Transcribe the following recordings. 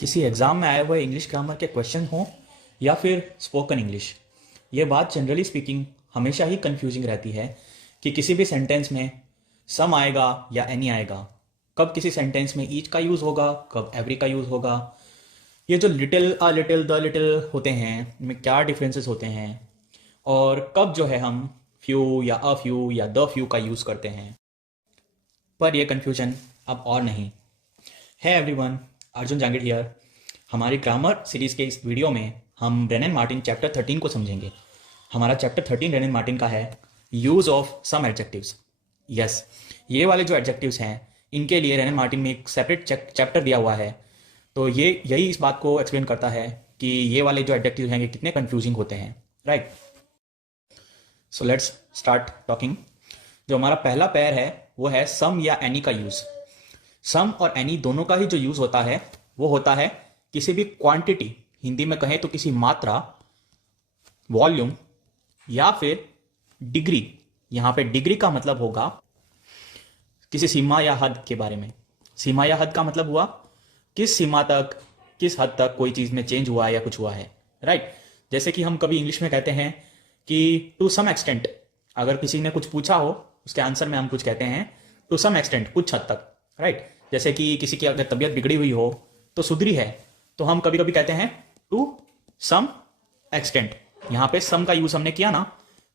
किसी एग्ज़ाम में आए हुए इंग्लिश ग्रामर के क्वेश्चन हो या फिर स्पोकन इंग्लिश, ये बात जनरली स्पीकिंग हमेशा ही कंफ्यूजिंग रहती है कि किसी भी सेंटेंस में सम आएगा या एनी आएगा, कब किसी सेंटेंस में ईच का यूज़ होगा, कब एवरी का यूज़ होगा, ये जो little a little the little होते हैं इनमें क्या डिफरेंसेस होते हैं, और कब जो है हम फ्यू या अ फ्यू या द फ्यू का यूज़ करते हैं। पर यह कन्फ्यूजन अब और नहीं है। Everyone, Arjun Jangid here. हमारी ग्रामर सीरीज के इस वीडियो में हम ब्रेनन मार्टिन चैप्टर 13 को समझेंगे। हमारा चैप्टर 13 ब्रेनन मार्टिन का है use of some adjectives. Yes, ये वाले जो एडजेक्टिव्स हैं इनके लिए ब्रेनन मार्टिन में एक सेपरेट चैप्टर दिया हुआ है। तो ये यही इस बात को एक्सप्लेन करता है कि ये वाले जो एडजेक्टिव्स हैं ये कितने कंफ्यूजिंग होते हैं, right. So let's start talking. जो हमारा पहला पेयर है वो है सम या एनी का यूज़। सम और एनी दोनों का ही जो यूज़ होता है वो होता है किसी भी क्वांटिटी, हिंदी में कहें तो किसी मात्रा, वॉल्यूम या फिर डिग्री। यहां पे डिग्री का मतलब होगा किसी सीमा या हद के बारे में। सीमा या हद का मतलब हुआ किस सीमा तक, किस हद तक कोई चीज़ में चेंज हुआ है या कुछ हुआ है, राइट। जैसे कि हम कभी इंग्लिश में कहते हैं कि टू सम एक्सटेंट। अगर किसी ने कुछ पूछा हो उसके आंसर में हम कुछ कहते हैं टू सम एक्सटेंट, कुछ हद तक, राइट। जैसे कि किसी की अगर तबीयत बिगड़ी हुई हो तो सुधरी है, तो हम कभी कभी कहते हैं टू सम एक्सटेंट। यहां पे सम का यूज हमने किया ना,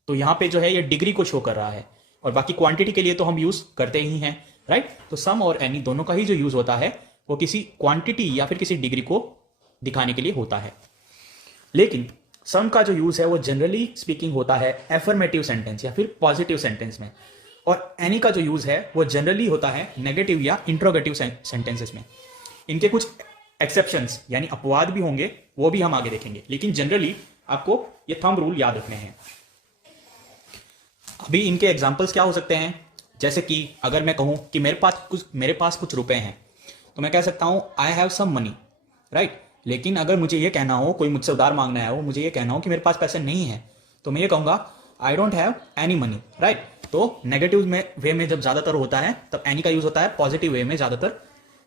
तो यहां पे जो है ये डिग्री को शो कर रहा है, और बाकी क्वांटिटी के लिए तो हम यूज करते ही हैं, राइट। तो सम और एनी दोनों का ही जो यूज होता है वो किसी क्वांटिटी या फिर किसी डिग्री को दिखाने के लिए होता है। लेकिन सम का जो यूज है वो जनरली स्पीकिंग होता है एफर्मेटिव सेंटेंस या फिर पॉजिटिव सेंटेंस में, और एनी का जो यूज है वो जनरली होता है नेगेटिव या इंट्रोगेटिव सेंटेंसेस में। इनके कुछ एक्सेप्शंस यानी अपवाद भी होंगे, वो भी हम आगे देखेंगे, लेकिन जनरली आपको ये थंब रूल याद रखने हैं। अभी इनके एग्जांपल्स क्या हो सकते हैं, जैसे कि अगर मैं कहूं कि मेरे पास कुछ रुपए हैं, तो मैं कह सकता हूं I have some money, right. लेकिन अगर मुझे ये कहना हो, कोई मुझसे उधार मांगना है, वो मुझे ये कहना हो कि मेरे पास पैसे नहीं है, तो मैं ये कहूंगा I don't have any money, right. तो नेगेटिव में वे में जब ज्यादातर होता है तब एनी का यूज होता है, पॉजिटिव वे में ज्यादातर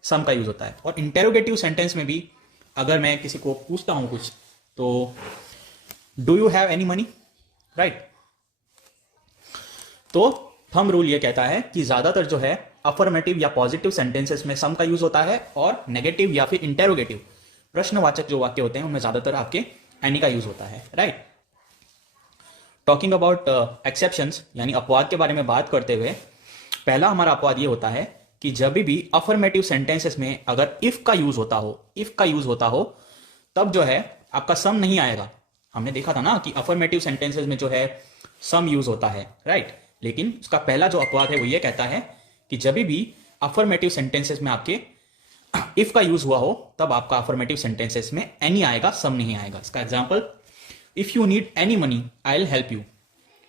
सम का यूज होता है। और इंटेरोगेटिव सेंटेंस में भी अगर मैं किसी को पूछता हूं कुछ, तो do you have any money, right. तो थंब रूल ये कहता है कि ज्यादातर जो है अफर्मेटिव या पॉजिटिव सेंटेंसेस में सम का यूज होता है, और नेगेटिव या फिर इंटेरोगेटिव प्रश्नवाचक जो वाक्य होते हैं उनमें ज्यादातर आपके एनी का यूज होता है, राइट। टॉकिंग अबाउट एक्सेप्शंस यानी अपवाद के बारे में बात करते हुए, पहला हमारा अपवाद ये होता है कि जब भी अफर्मेटिव सेंटेंसेस में अगर इफ का यूज होता हो तब जो है आपका सम नहीं आएगा। हमने देखा था ना कि अफर्मेटिव सेंटेंसेस में जो है सम यूज होता है, राइट। लेकिन उसका पहला जो अपवाद है वो ये कहता है कि जब भी अफर्मेटिव सेंटेंसेस में आपके इफ का यूज हुआ हो तब आपका अफर्मेटिव सेंटेंसेस में एनी आएगा, सम नहीं आएगा। इसका example, if you need any money I will help you.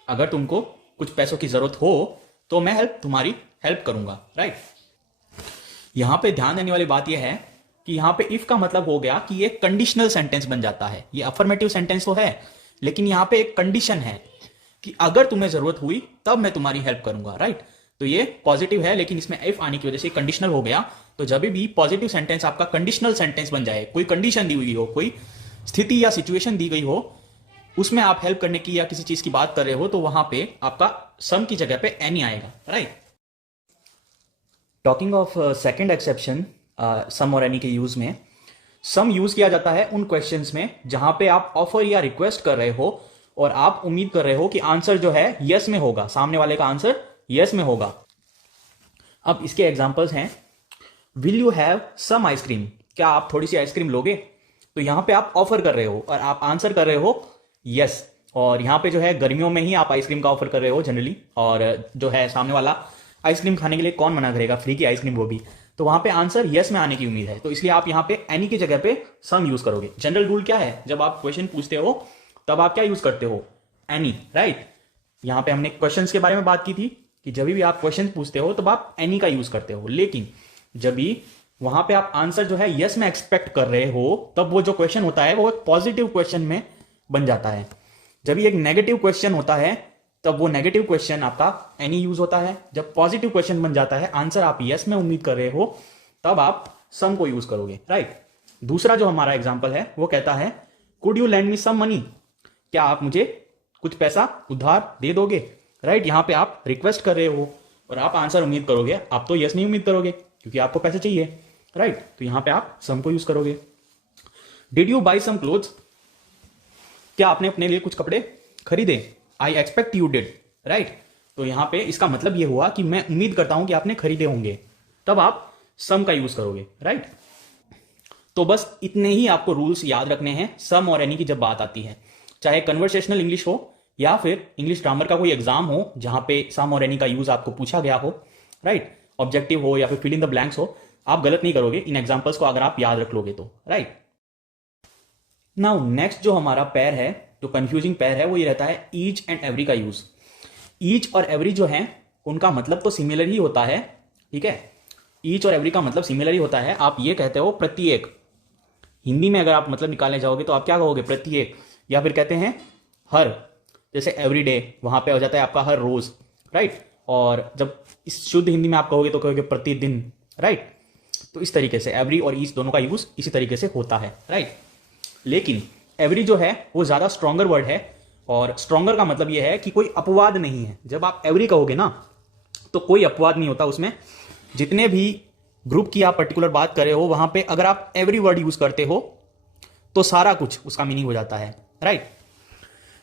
अगर तुमको कुछ पैसों की जरूरत हो तो मैं तुम्हारी हेल्प करूंगा, राइट। यहां पे ध्यान देने वाली बात यह है कि यहां पे इफ का मतलब हो गया कि ये कंडीशनल सेंटेंस बन जाता है। ये अफर्मेटिव सेंटेंस तो है, लेकिन यहां पे एक कंडीशन है कि अगर तुम्हें जरूरत हुई तब मैं तुम्हारी हेल्प करूंगा, राइट। तो ये पॉजिटिव है, लेकिन इसमें इफ आने की वजह से कंडीशनल हो गया। तो जब भी पॉजिटिव सेंटेंस आपका कंडीशनल सेंटेंस बन जाए, कोई कंडीशन दी हुई हो, कोई स्थिति या सिचुएशन दी गई हो, उसमें आप हेल्प करने की या किसी चीज की बात कर रहे हो, तो वहां पे आपका सम की जगह पे एनी आएगा, right. Talking of second exception some और एनी के यूज में, सम यूज किया जाता है उन क्वेश्चंस में जहां पे आप ऑफर या रिक्वेस्ट कर रहे हो और आप उम्मीद कर रहे हो कि आंसर जो है यस में होगा, सामने वाले का आंसर यस में होगा। अब इसके एग्जांपल्स हैं, will you have some ice cream, क्या आप थोड़ी सी आइसक्रीम लोगे। तो यहां पे आप ऑफर कर रहे हो और आप आंसर कर रहे हो यस, और यहां पे जो है गर्मियों में ही आप आइसक्रीम का ऑफर कर रहे हो जनरली, और जो है सामने वाला आइसक्रीम खाने के लिए कौन मना करेगा, फ्री की आइसक्रीम वो भी। तो वहां पे आंसर यस में आने की उम्मीद है, तो इसलिए आप यहां पे एनी की जगह पे सम यूज करोगे। जनरल रूल क्या है, जब आप क्वेश्चन पूछते हो तब आप क्या यूज करते हो, एनी, राइट। यहां पे हमने क्वेश्चंस के बारे में बात की थी कि जब भी आप क्वेश्चन पूछते हो तब आप एनी का यूज करते हो, लेकिन जब भी वहां पे आप आंसर जो है यस में एक्सपेक्ट कर रहे हो तब वो जो क्वेश्चन होता है वो एक पॉजिटिव क्वेश्चन में बन जाता है। जब ये एक नेगेटिव क्वेश्चन होता है तब वो नेगेटिव क्वेश्चन आपका एनी यूज होता है। जब पॉजिटिव क्वेश्चन बन जाता है, आंसर आप यस में उम्मीद कर रहे हो, तब आप सम को यूज करोगे, राइट। दूसरा जो हमारा एग्जाम्पल है वो कहता है could you lend me some money, क्या आप मुझे कुछ पैसा उधार दे दोगे, राइट। यहां पे आप रिक्वेस्ट कर रहे हो और आप आंसर उम्मीद करोगे, आप तो यस नहीं उम्मीद करोगे क्योंकि आपको पैसे चाहिए, राइट। तो यहां पे आप सम को यूज करोगे। Did you buy some clothes, क्या आपने अपने लिए कुछ कपड़े खरीदे, I expect you did, right. तो यहां पे इसका मतलब यह हुआ कि मैं उम्मीद करता हूं कि आपने खरीदे होंगे, तब आप सम का यूज करोगे, राइट। तो बस इतने ही आपको रूल्स याद रखने हैं सम और एनी की जब बात आती है, चाहे कन्वर्सेशनल इंग्लिश हो या फिर इंग्लिश ग्रामर का कोई एग्जाम हो जहां पे सम और एनी का यूज आपको पूछा गया हो, राइट। ऑब्जेक्टिव हो या फिर फिल इन द ब्लैंक्स हो, आप गलत नहीं करोगे इन एग्जांपल्स को अगर आप याद रख लोगे तो, राइट। नाउ नेक्स्ट जो हमारा पैर है, जो कंफ्यूजिंग पैर है, वो ये रहता है ईच एंड एवरी का यूज। ईच और एवरी जो है उनका मतलब तो सिमिलर ही होता है, ठीक है। ईच और एवरी का मतलब सिमिलर ही होता है। आप ये कहते हो प्रत्येक, हिंदी में अगर आप मतलब निकालने जाओगे तो आप क्या कहोगे, प्रत्येक, या फिर कहते हैं हर, जैसे एवरी डे वहां पे हो जाता है आपका हर रोज, राइट। और जब इस शुद्ध हिंदी में आप कहोगे तो कहोगे प्रतिदिन, राइट। तो इस तरीके से एवरी और ईच दोनों का यूज इसी तरीके से होता है, राइट। लेकिन एवरी जो है वो ज्यादा स्ट्रॉन्गर वर्ड है, और स्ट्रॉन्गर का मतलब यह है कि कोई अपवाद नहीं है। जब आप एवरी कहोगे ना तो कोई अपवाद नहीं होता उसमें। जितने भी ग्रुप की आप पर्टिकुलर बात कर रहे हो वहां पे अगर आप एवरी वर्ड यूज करते हो तो सारा कुछ उसका मीनिंग हो जाता है, राइट।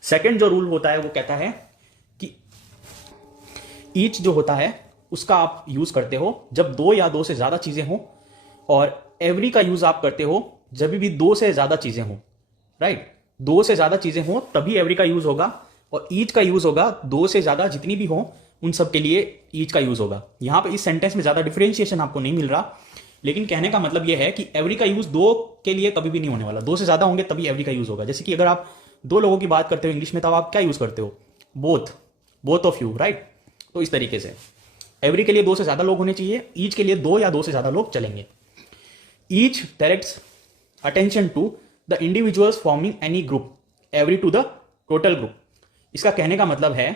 सेकंड जो रूल होता है वो कहता है कि ईच जो होता है उसका आप यूज करते हो जब दो या दो से ज्यादा चीजें हो, और एवरी का यूज आप करते हो जब भी दो से ज्यादा चीजें हो, राइट। दो से ज्यादा चीजें हो तभी एवरी का यूज होगा, और ईच का यूज होगा दो से ज्यादा जितनी भी हो उन सब के लिए ईच का यूज होगा। यहां पे इस सेंटेंस में ज्यादा डिफरेंशिएशन आपको नहीं मिल रहा, लेकिन कहने का मतलब यह है कि एवरी का यूज दो के लिए कभी भी नहीं होने वाला, दो से ज्यादा होंगे तभी एवरी का यूज होगा। जैसे कि अगर आप दो लोगों की बात करते हो इंग्लिश में, तब आप क्या यूज करते हो, both, both of you, right. तो इस तरीके से एवरी के लिए दो से ज्यादा लोग होने चाहिए, ईच के लिए दो या दो से ज्यादा लोग चलेंगे। Each directs attention to the individuals forming any group, every to the total group. इसका कहने का मतलब है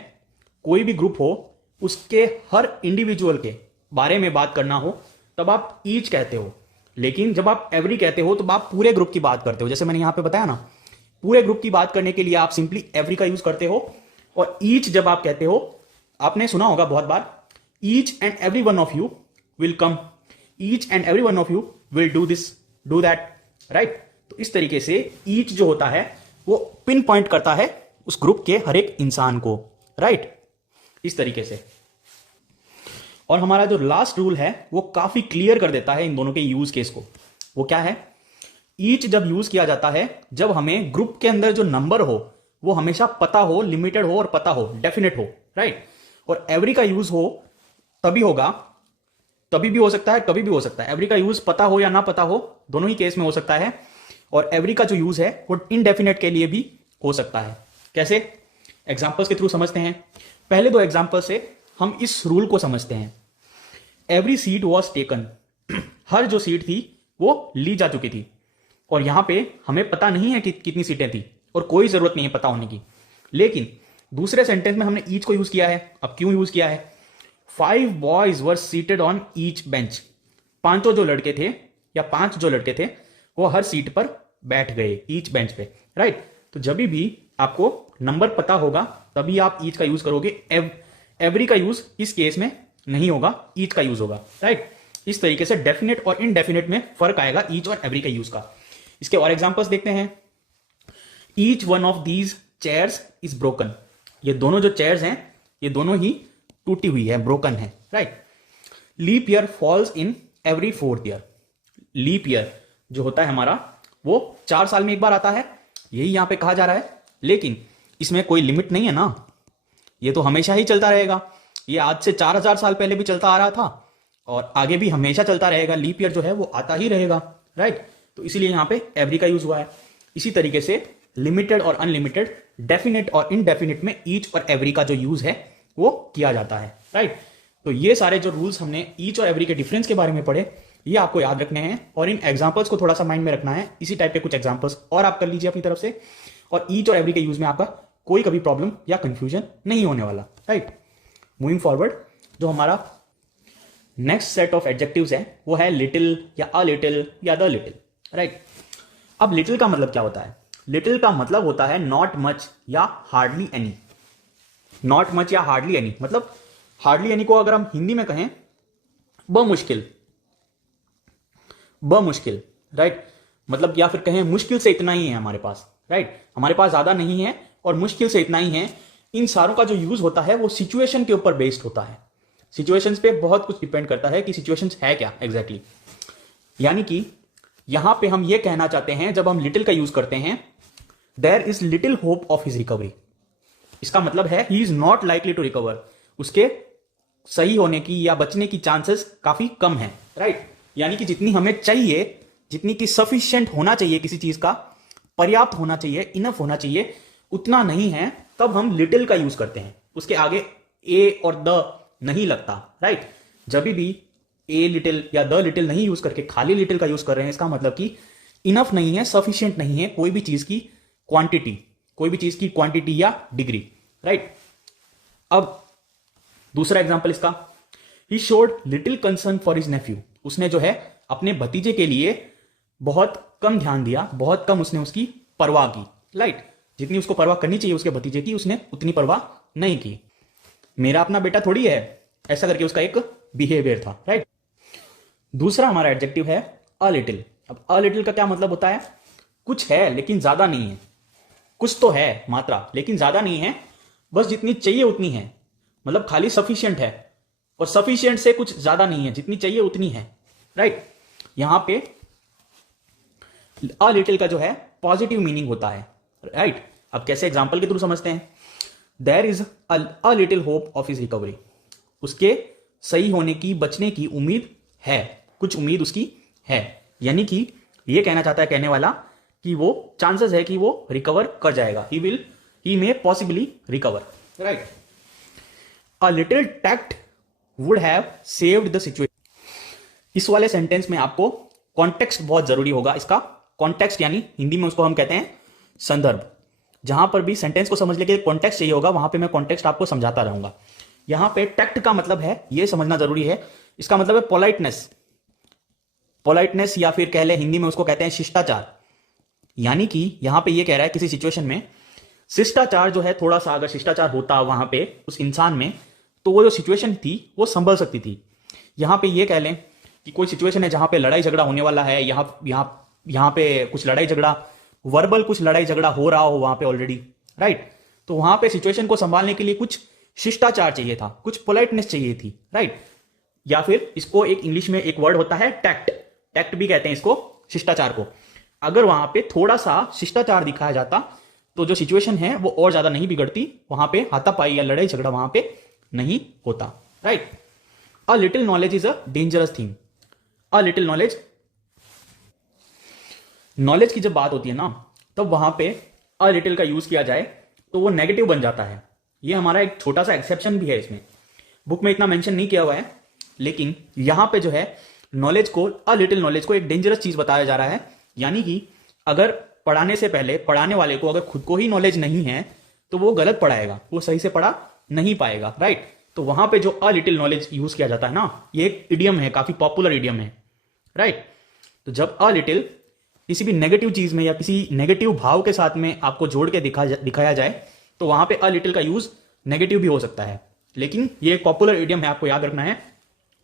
कोई भी ग्रुप हो उसके हर इंडिविजुअल के बारे में बात करना हो तब आप ईच कहते हो, लेकिन जब आप एवरी कहते हो तो आप पूरे ग्रुप की बात करते हो। जैसे मैंने यहां पे बताया ना, पूरे ग्रुप की बात करने के लिए आप सिंपली एवरी का यूज करते हो, और ईच जब आप कहते हो, आपने सुना होगा बहुत बार, each and every one of you will come, each and every one of you will do this, do that, right. तो इस तरीके से ईच जो होता है वो पिन पॉइंट करता है उस ग्रुप के हर एक इंसान को, राइट, इस तरीके से। और हमारा जो लास्ट रूल है वो काफी क्लियर कर देता है इन दोनों के यूज केस को। वो क्या है, ईच जब यूज किया जाता है जब हमें ग्रुप के अंदर जो नंबर हो वो हमेशा पता हो, लिमिटेड हो और पता हो, डेफिनेट हो, राइट। और एवरी का यूज हो तभी होगा, तभी भी हो सकता है, कभी भी हो सकता है। एवरी का यूज पता हो या ना पता हो, दोनों ही केस में हो सकता है। और एवरी का जो यूज है वो इनडेफिनेट के लिए भी हो सकता है। कैसे, एग्जांपल्स के थ्रू समझते हैं। पहले दो एग्जांपल से हम इस रूल को समझते हैं। एवरी सीट वॉज टेकन, हर जो सीट थी वो ली जा चुकी थी, और यहां पे हमें पता नहीं है कि कितनी सीटें थी और कोई जरूरत नहीं है पता होने की। लेकिन दूसरे सेंटेंस में हमने ईच को यूज किया है। अब क्यों यूज किया है, 5 boys were seated on each bench, पांचों जो लड़के थे या 5 जो लड़के थे वो हर सीट पर बैठ गए, ईच बेंच पे, राइट। तो जब भी आपको नंबर पता होगा तभी आप ईच का यूज करोगे, एवरी का यूज इस केस में नहीं होगा, ईच का यूज होगा, राइट। इस तरीके से डेफिनेट और इनडेफिनेट में फर्क आएगा ईच और एवरी का यूज का। इसके और एग्जांपल्स देखते हैं। Each one of these chairs is broken, ये दोनों जो चेयर्स हैं ये दोनों ही टूटी हुई है, ब्रोकन है, right. Leap year falls in every 4th year, leap year जो होता है हमारा वो 4 साल में एक बार आता है, यही यहां पे कहा जा रहा है। लेकिन इसमें कोई लिमिट नहीं है ना, ये तो हमेशा ही चलता रहेगा। ये आज से 4000 साल पहले भी चलता आ रहा था और आगे भी हमेशा चलता रहेगा। लीप ईयर जो है वो आता ही रहेगा, राइट। तो इसीलिए यहां पे एवरी का यूज हुआ है। इसी तरीके से लिमिटेड और अनलिमिटेड, डेफिनेट और इनडेफिनेट में ईच और एवरी का जो यूज है वो किया जाता है, राइट। तो ये सारे जो रूल्स हमने ईच और एवरी के डिफरेंस के बारे में पढ़े, ये आपको याद रखने हैं और इन एग्जांपल्स को थोड़ा सा माइंड में रखना है। इसी टाइप के कुछ एग्जांपल्स और आप कर लीजिए अपनी तरफ से, और ईच और एवरी के यूज में आपका कोई कभी प्रॉब्लम या कंफ्यूजन नहीं होने वाला, राइट। मूविंग फॉरवर्ड, जो हमारा नेक्स्ट सेट ऑफ एडजेक्टिव्स है वो है लिटिल या अ लिटिल या द लिटिल, राइट। अब लिटिल का मतलब क्या होता है? लिटिल का मतलब होता है नॉट मच या हार्डली एनी। नॉट मच या हार्डली एनी मतलब हार्डली एनी को अगर हम हिंदी में कहें बमुश्किल, बमुश्किल, राइट। मतलब या फिर कहें मुश्किल से इतना ही है हमारे पास, राइट। हमारे पास ज्यादा नहीं है और मुश्किल से इतना ही है। इन सारों का जो यूज होता है वो सिचुएशन के ऊपर बेस्ड होता है। सिचुएशंस पे बहुत कुछ डिपेंड करता है कि सिचुएशंस है क्या एग्जैक्टली यानी कि यहां पे हम ये कहना चाहते हैं जब हम लिटिल का यूज करते हैं, there is little hope of his recovery. इसका मतलब है he is not likely to recover. उसके सही होने की या बचने की चांसेस काफी कम है, राइट। यानी कि जितनी हमें चाहिए, जितनी की सफिशिएंट होना चाहिए, किसी चीज का पर्याप्त होना चाहिए, इनफ होना चाहिए, उतना नहीं है, तब हम लिटिल का यूज करते हैं। उसके आगे ए और द नहीं लगता, राइट। जब भी ए लिटिल या द लिटिल नहीं यूज करके खाली लिटिल का यूज कर रहे हैं, इसका मतलब कि इनफ नहीं है, सफिशिएंट नहीं है कोई भी चीज की क्वांटिटी, कोई भी चीज की क्वांटिटी या डिग्री, राइट। अब दूसरा एग्जांपल इसका, he showed little concern for his Neiphiu. उसने जो है अपने भतीजे के लिए बहुत कम ध्यान दिया, बहुत कम उसने उसकी परवाह की, राइट। जितनी उसको परवाह करनी चाहिए उसके भतीजे की, उसने उतनी परवाह नहीं की। मेरा अपना बेटा थोड़ी है, ऐसा करके उसका एक बिहेवियर था, राइट। दूसरा हमारा एडजेक्टिव है अ लिटिल। अब अ लिटिल का क्या मतलब होता है? कुछ है लेकिन ज्यादा नहीं है। कुछ तो है मात्रा लेकिन ज्यादा नहीं है, बस जितनी चाहिए उतनी है। मतलब खाली सफिशिएंट है और सफिशिएंट से कुछ ज्यादा नहीं है, जितनी चाहिए उतनी है, राइट। यहां पे अ लिटिल का जो है पॉजिटिव मीनिंग होता है, राइट। अब कैसे एग्जांपल के थ्रू समझते हैं। There is a little hope of his recovery. उसके सही होने की, बचने की उम्मीद है, कुछ उम्मीद उसकी है। यानी कि ये कहना चाहता है कहने वाला कि वो चांसेस है कि वो रिकवर कर जाएगा, he may possibly recover, right. A little tact would have saved the situation. इस वाले सेंटेंस में आपको कॉन्टेक्स्ट बहुत जरूरी होगा। इसका कॉन्टेक्स्ट यानी हिंदी में उसको हम कहते हैं संदर्भ। जहां पर भी सेंटेंस को समझने के लिए कॉन्टेक्स्ट चाहिए होगा, वहां पे मैं कॉन्टेक्स्ट आपको समझाता रहूंगा। यहां पे टैक्ट का मतलब है, यह समझना जरूरी है, इसका मतलब है पोलाइटनेस। पोलाइटनेस या फिर कह ले हिंदी में उसको कहते हैं शिष्टाचार। यानी कि यहां पे ये कह रहा है किसी सिचुएशन में शिष्टाचार जो है, थोड़ा सा अगर शिष्टाचार होता वहां पे उस इंसान में, तो वो जो सिचुएशन थी वो संभल सकती थी। यहां पे ये कह लें कि कोई सिचुएशन है जहां पे लड़ाई झगड़ा होने वाला है, यहां पे कुछ लड़ाई झगड़ा, वर्बल कुछ लड़ाई झगड़ा हो रहा हो वहां पे ऑलरेडी, राइट। तो वहां पे सिचुएशन को संभालने के लिए कुछ शिष्टाचार चाहिए था, कुछ पोलाइटनेस चाहिए थी, राइट। या फिर इसको एक इंग्लिश में एक वर्ड होता है टैक्ट, टैक्ट भी कहते हैं इसको, शिष्टाचार को। अगर वहां पे थोड़ा सा शिष्टाचार दिखाया जाता तो जो सिचुएशन है वो और ज्यादा नहीं बिगड़ती, वहां पे हाथापाई या लड़ाई झगड़ा वहां पे नहीं होता, right. A little knowledge is a dangerous thing. A little knowledge, knowledge की जब बात होती है ना, तब वहां पे अ लिटिल का यूज किया जाए तो वो नेगेटिव बन जाता है। ये हमारा एक छोटा सा एक्सेप्शन भी है, इसमें बुक में इतना मेंशन नहीं किया हुआ है, लेकिन यहां पे जो है नॉलेज को, अ लिटिल नॉलेज को एक डेंजरस चीज बताया जा रहा है। यानी कि अगर पढ़ाने से पहले पढ़ाने वाले को अगर खुद को ही नॉलेज नहीं है तो वो गलत पढ़ाएगा, वो सही से पढ़ा नहीं पाएगा, राइट। तो वहां पे जो अ लिटिल नॉलेज यूज किया जाता है ना, ये एक इडियम है, काफी पॉपुलर इडियम है, राइट। तो जब अ लिटिल किसी भी नेगेटिव चीज में या किसी नेगेटिव भाव के साथ में आपको जोड़ के दिखाया जाए तो वहां पे अ लिटिल का यूज नेगेटिव भी हो सकता है। लेकिन ये एक पॉपुलर इडियम है, आपको याद रखना है।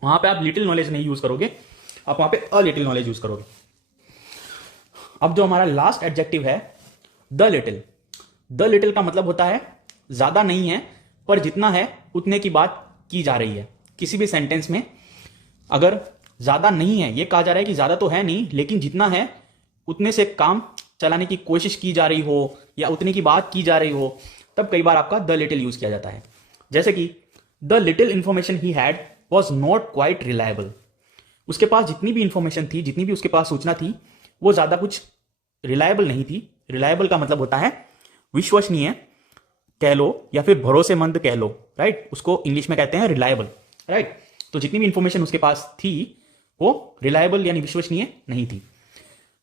वहां पे आप लिटिल नॉलेज नहीं यूज करोगे, आप वहां पे अ लिटिल नॉलेज यूज करोगे। अब जो हमारा लास्ट एडजेक्टिव है द लिटिल। द लिटिल का मतलब होता है ज्यादा नहीं है, पर जितना है उतने की बात की जा रही है। किसी भी सेंटेंस में अगर ज्यादा नहीं है, ये कहा जा रहा है कि ज्यादा तो है नहीं, लेकिन जितना है उतने से काम चलाने की कोशिश की जा रही हो या उतने की बात की जा रही हो, तब कई बार आपका द लिटिल यूज किया जाता है। जैसे कि the little information he had was not quite reliable. उसके पास जितनी भी इंफॉर्मेशन थी, जितनी भी उसके पास सूचना थी, वो ज्यादा कुछ रिलायबल नहीं थी। रिलायबल का मतलब होता है विश्वसनीय कह लो या फिर भरोसेमंद कह लो, राइट। उसको इंग्लिश में कहते हैं रिलायबल, राइट। तो जितनी भी इंफॉर्मेशन उसके पास थी वो रिलायबल यानी विश्वसनीय नहीं थी।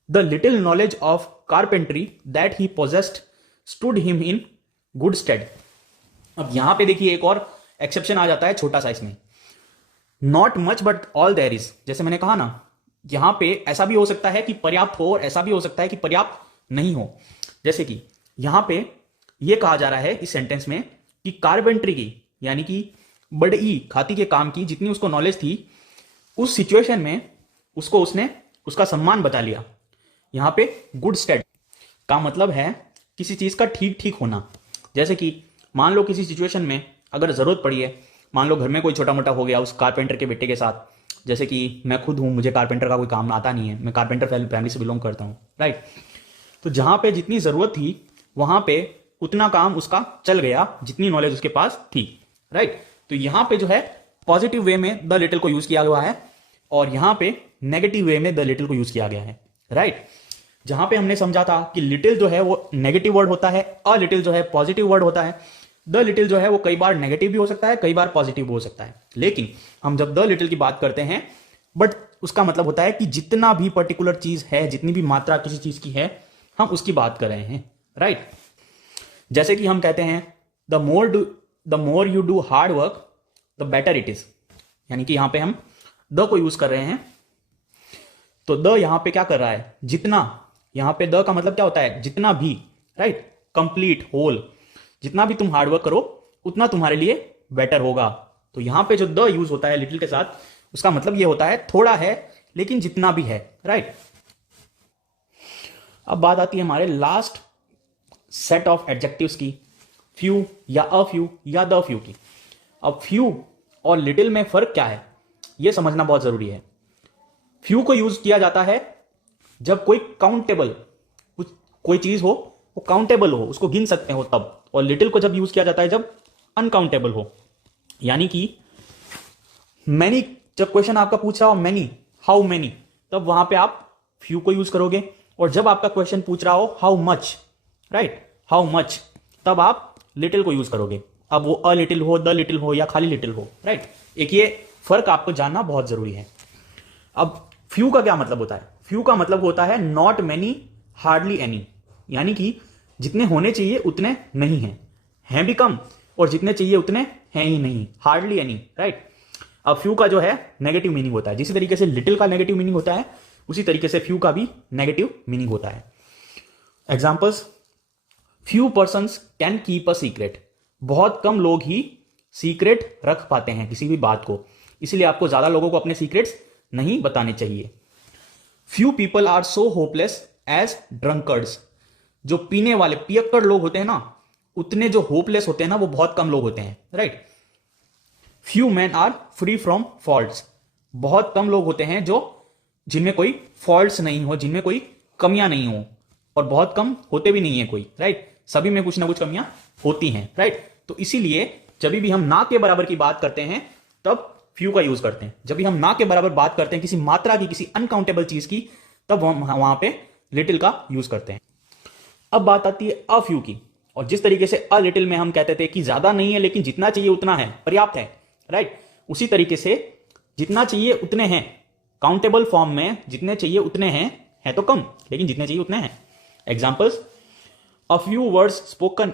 The little knowledge of carpentry that he possessed stood him in good stead. अब यहां पे देखिए एक और एक्सेप्शन आ जाता है छोटा सा इसमें, not much but all there is. जैसे मैंने कहा ना, यहां पे ऐसा भी हो सकता है कि पर्याप्त हो और ऐसा भी हो सकता है कि पर्याप्त नहीं हो। जैसे कि यहां पे यह कहा जा रहा है इस सेंटेंस में कि कारपेंट्री की, यानी कि बड़ई खाती के काम की जितनी उसको नॉलेज थी, उस सिचुएशन में उसने उसका सम्मान बचा लिया। यहां पे गुड स्टेट का मतलब है किसी चीज का ठीक ठीक होना। जैसे कि मान लो किसी सिचुएशन में अगर जरूरत पड़ी है, मान लो घर में कोई छोटा मोटा हो गया उस कारपेंटर के बेटे के साथ, जैसे कि मैं खुद हूं, मुझे कारपेंटर का कोई काम आता नहीं है, मैं कारपेंटर फैमिली से बिलोंग करता हूं, राइट। तो जहां पे जितनी जरूरत थी वहां पे उतना काम उसका चल गया जितनी नॉलेज उसके पास थी, राइट। तो यहां पे जो है पॉजिटिव वे में द लिटिल को यूज किया गया है और यहां पे नेगेटिव वे में द लिटिल को यूज किया गया है, राइट। जहां पे हमने समझा था कि लिटिल जो है वो नेगेटिव वर्ड होता है, अ लिटिल जो है पॉजिटिव वर्ड होता है। द लिटिल जो है वो कई बार नेगेटिव भी हो सकता है, कई बार पॉजिटिव भी हो सकता है, लेकिन हम जब द लिटिल की बात करते हैं, बट उसका मतलब होता है कि जितना भी पर्टिकुलर चीज है, जितनी भी मात्रा किसी चीज की है, हम उसकी बात कर रहे हैं, राइट। जैसे कि हम कहते हैं the more you do hard work the better it is, यानी कि यहां पे हम द को यूज कर रहे हैं। तो द यहां पे क्या कर रहा है, जितना। यहां पे द का मतलब क्या होता है, जितना भी, राइट, कंप्लीट, होल। जितना भी तुम हार्डवर्क करो उतना तुम्हारे लिए बेटर होगा। तो यहां पे जो द यूज होता है लिटिल के साथ, उसका मतलब ये होता है थोड़ा है लेकिन जितना भी है, राइट। अब बात आती है हमारे लास्ट सेट ऑफ एडजेक्टिव्स की, फ्यू या अ फ्यू या द फ्यू की। अब फ्यू और लिटिल में फर्क क्या है, यह समझना बहुत जरूरी है। फ्यू को यूज किया जाता है जब कोई काउंटेबल कोई चीज हो, वो काउंटेबल हो, उसको गिन सकते हो तब। और लिटिल को जब यूज किया जाता है जब अनकाउंटेबल हो, यानी कि मैनी, जब क्वेश्चन आपका पूछ रहा हो मैनी, हाउ मैनी, तब वहां पे आप फ्यू को यूज करोगे। और जब आपका क्वेश्चन पूछ रहा हो how much, right, how much, तब आप लिटिल को यूज करोगे। अब वो अ लिटिल हो, द लिटिल हो या खाली लिटिल हो, राइट। एक ये फर्क आपको जानना बहुत जरूरी है। अब फ्यू का क्या मतलब होता है, फ्यू का मतलब होता है नॉट मैनी, हार्डली एनी, यानी कि जितने होने चाहिए उतने नहीं हैं भी कम, और जितने चाहिए उतने हैं ही नहीं, हार्डली एनी, राइट। अब फ्यू का जो है नेगेटिव मीनिंग होता है, जिस तरीके से लिटिल का नेगेटिव मीनिंग होता है उसी तरीके से फ्यू का भी नेगेटिव मीनिंग होता है। Examples, few persons can keep a secret, बहुत कम लोग ही सीक्रेट रख पाते हैं किसी भी बात को, इसलिए आपको ज्यादा लोगों को अपने सीक्रेट्स नहीं बताने चाहिए। Few people are so hopeless as drunkards, जो पीने वाले पियक्कड़ लोग होते हैं ना, उतने जो होपलेस होते हैं ना, वो बहुत कम लोग होते हैं, right. Few man are free from faults, बहुत कम लोग होते हैं जो जिनमें कोई फॉल्ट्स नहीं हो, जिनमें कोई कमियां नहीं हो, और बहुत कम होते भी नहीं है कोई, राइट। सभी में कुछ ना कुछ कमियां होती हैं, राइट। तो इसीलिए जब भी हम ना के बराबर की बात करते हैं तब फ्यू का यूज करते हैं। जब भी हम ना के बराबर बात करते हैं किसी मात्रा की, किसी अनकाउंटेबल चीज की, तब हम वहां पे लिटिल का यूज करते हैं। अब बात आती है अ फ्यू की, और जिस तरीके से अ लिटिल में हम कहते थे कि ज्यादा नहीं है लेकिन जितना चाहिए उतना है, पर्याप्त है, राइट। उसी तरीके से जितना चाहिए उतने हैं, काउंटेबल फॉर्म में जितने चाहिए उतने हैं, है तो कम लेकिन जितने चाहिए उतने हैं। Examples, a few words spoken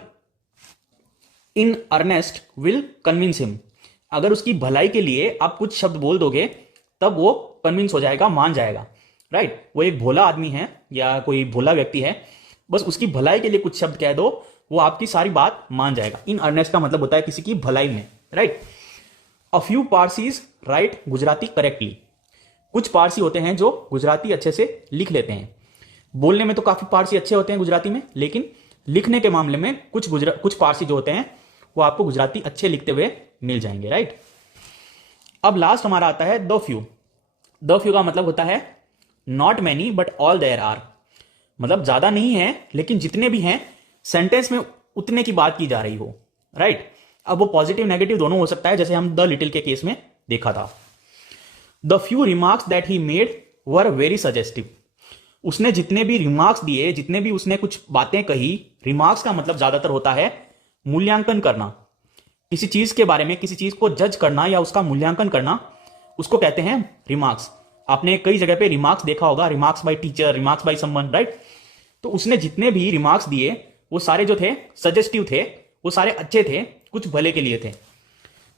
in earnest will convince him, अगर उसकी भलाई के लिए आप कुछ शब्द बोल दोगे तब वो कन्विंस हो जाएगा, मान जाएगा, राइट। वो एक भोला आदमी है या कोई भोला व्यक्ति है, बस उसकी भलाई के लिए कुछ शब्द कह दो, वो आपकी सारी बात मान जाएगा। इन अर्नेस्ट का मतलब होता है किसी की भलाई में, right. A few Parsis right Gujarati correctly, कुछ पारसी होते हैं जो गुजराती अच्छे से लिख लेते हैं। बोलने में तो काफी पारसी अच्छे होते हैं गुजराती में, लेकिन लिखने के मामले में कुछ पारसी जो होते हैं वो आपको गुजराती अच्छे लिखते हुए मिल जाएंगे, राइट। अब लास्ट हमारा आता है द फ्यू। द फ्यू का मतलब होता है not many but all there are, मतलब ज्यादा नहीं है लेकिन जितने भी हैं सेंटेंस में उतने की बात की जा रही हो, राइट। अब वो पॉजिटिव नेगेटिव दोनों हो सकता है, जैसे हम द लिटिल के केस में देखा था। The few remarks that he made were very suggestive, उसने जितने भी रिमार्क्स दिए, जितने भी उसने कुछ बातें कही, रिमार्क्स का मतलब ज्यादातर होता है मूल्यांकन करना, किसी चीज के बारे में, किसी चीज को जज करना या उसका मूल्यांकन करना, उसको कहते हैं रिमार्क्स। आपने कई जगह पे रिमार्क्स देखा होगा, remarks by teacher, remarks by someone, right. तो उसने जितने भी रिमार्क्स दिए वो सारे जो थे सजेस्टिव थे, वो सारे अच्छे थे, कुछ भले के लिए थे।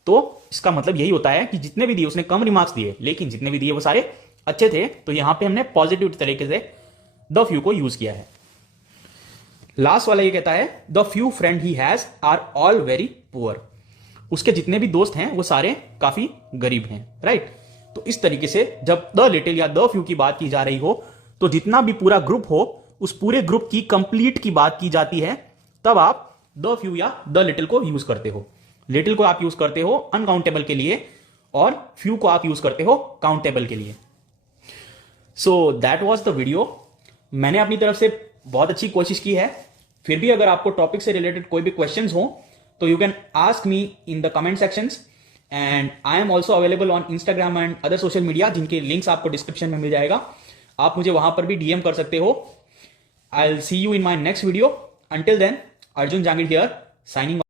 तो इसका मतलब यही होता है कि जितने भी दिए, उसने कम रिमार्क्स दिए लेकिन जितने भी दिए वो सारे अच्छे थे, तो यहां पे हमने पॉजिटिव तरीके से द फ्यू को यूज किया है। लास्ट वाला ये कहता है the few friend he has are all very poor. उसके जितने भी दोस्त हैं वो सारे काफी गरीब हैं, राइट। तो इस तरीके से जब द लिटिल या द फ्यू की बात की जा रही हो, तो जितना भी पूरा ग्रुप हो उस पूरे ग्रुप की कंप्लीट की बात की जाती है, तब आप द फ्यू या द लिटिल को यूज करते हो। लिटिल को आप यूज करते हो अनकाउंटेबल के लिए और फ्यू को आप यूज करते हो काउंटेबल के लिए। So that was the video. मैंने अपनी तरफ से बहुत अच्छी कोशिश की है। फिर भी अगर आपको टॉपिक से रिलेटेड कोई भी क्वेश्चंस हो तो you can ask me in the comment sections, and I am also available on Instagram and other social media, जिनके लिंक्स आपको डिस्क्रिप्शन में मिल जाएगा। आप मुझे वहां पर भी डीएम कर सकते हो। I will see you in my next video. Until then, Arjun Jangid here, signing